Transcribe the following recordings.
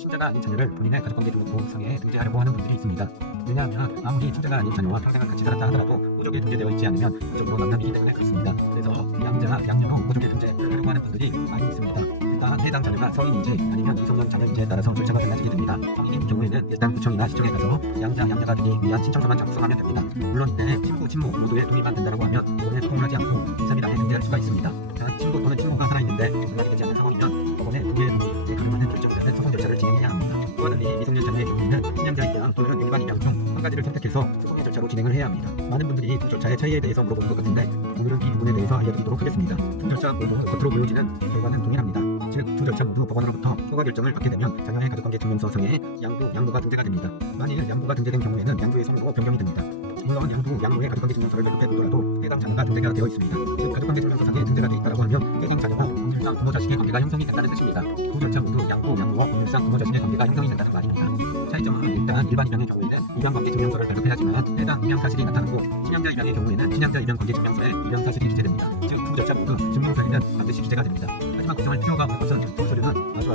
친자가 아닌 자녀를 본인의 가족관계등록부상에 등재하려고 하는 분들이 있습니다. 왜냐하면 아무리 친자가 아닌 자녀와 평생을 같이 살았다 하더라도 무족에 등재되어 있지 않으면 가족으로 남남이기 때문에 그렇습니다. 그래서 양자, 양녀로 무족에 등재를 하려고 하는 분들이 많이 있습니다. 일단 해당 자녀가 성인인지 아니면 미성년 자녀인지에 따라서 절차가 달라지게 됩니다. 성인인 경우에는 일단 구청이나 시청에 가서 양자, 양녀가 되기 위한 신청서만 작성하면 됩니다. 물론 이때 친부, 친모 모두의 동의만 된다고 하면 법원에 소송을 하지 않고 인사비란에 등재할 수가 있습니다. 친부 또는 친모가 살아있는데 연락이 되지 않는 상황이면 법원에 두 개의 동의에 가능한 결정되는 소송 절차를 진행해야 합니다. 또한 이 미성년 자녀의 경우에는 친양자 입양 또는 일반 입양 중 한 가지를 선택해서 소송의 절차로 진행을 해야 합니다. 많은 분들이 두 절차의 차이에 대해서 물어보는 것 같은데 오늘은 이 부분에 대해서 알려드리도록 하겠습니다. 두 절차 모두 겉으로 보여지는 결과는 동일합니다. 즉 두 절차 모두 법원으로부터 초과 결정을 받게 되면 자녀의 가족관계 증명서상에 양부, 양부가 등재가 됩니다. 만일 양부가 등재된 경우에는 양부의 성으로 변경이 됩니다. 물론 양부, 양부의 가족관계 증명서를 발급해두더라도 해당 자녀가 등재가 되어 있습니다. 즉 가족관계 증명서상에 등재가 되어 있다고 하면 해당 자녀와 법률상 부모 자식의 관계가 형성이 된다는 뜻입니다. 두 절차 모두 양부, 양부와 법률상 부모 자식의 관계가 형성이 된다는 말입니다. 차이점은 일단 일반 입양의 경우에는 입양관계 증명서를 발급해야지만 해당 입양 사실이 나타나고 친양자 입양의 경우에는 친양자 입양관계 증명서에 입양 사실이 기재됩니다. 즉 두 절차 모두 증명서에는 반드시 기재가 됩니다. 하지만 걱정할 필요가 없는 것은 두 서류는 아주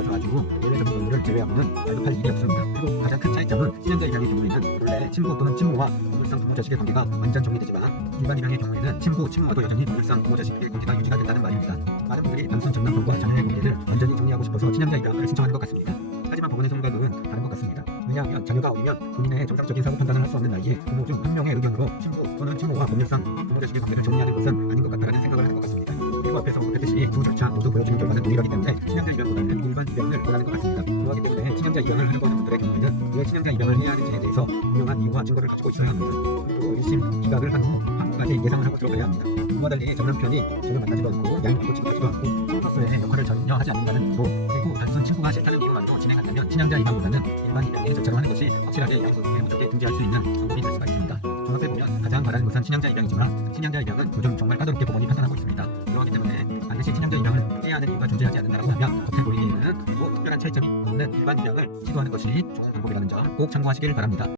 예외적인 경우를 제외하고는 발급할 일이 없습니다. 그리고 가장 큰 차이점은 친양자 입양의 경우에는 원래 친부 또는 친모와 법률상 부모 자식의 관계가 완전 정리되지만 일반 입양의 경우에는 친부, 친모와도 여전히 법률상 부모 자식의 관계가 유지가 된다는 말입니다. 많은 분들이 단순 장남편과 자녀의 관계를 완전히 정리하고 싶어서 친양자 입양을 신청하는 것 같습니다. 하지만 법원의 생각은 다른 것 같습니다. 왜냐하면 자녀가 어리면 본인의 정상적인 사고 판단을 할 수 없는 나이에 부모 중 한 명의 의견으로 친부 또는 친모와 법률상 부모 자식의 관계를 정리하는 것은 아닌 것 같다는 생각을 하는 것 같습니다. 그리고 앞에서 언급했듯이 두 절차 모두 보여주는 결과는 동일하기 때문에 친양자 입양보다는 일반 입양을 원하는 것 같습니다. 그렇기 때문에 친양자 입양을 하려고 하는 분들의 경우에는 왜 친양자 입양을 해야 하는지에 대해서 분명한 이유와 증거를 가지고 있어야 합니다. 그리고 1심 기각을 한 후 한국까지 예상을 하고 들어가야 합니다. 이와 달리 장남편이 전혀 만나지도 않고 양육도 지도하지도 않고 친부로서의 역할을 전혀 하지 않는다는 이유로 그리고 단순 친부가 싫다는 이유만으로 진행한다면 친양자 입양보다는 일반 입양의 절차로 하는 것이 확실하게 양육의 목적에 등재할 수 있는 방법이 될 수가 있습니다. 종합해보면 가장 바라는 것은 친양자 입양이지만 친양자 입양은 요즘 정말 까다롭게 법원이 판단하고 있습니다. 그렇기 때문에 반드시 친양자 입양을 해야 하는 이유가 존재하지 않는다고 하면 겉에 보이기에는 그리고 특별한 차이점이 없는 일반 입양을 시도하는 것이 좋은 방법이라는 점 꼭 참고하시길 바랍니다.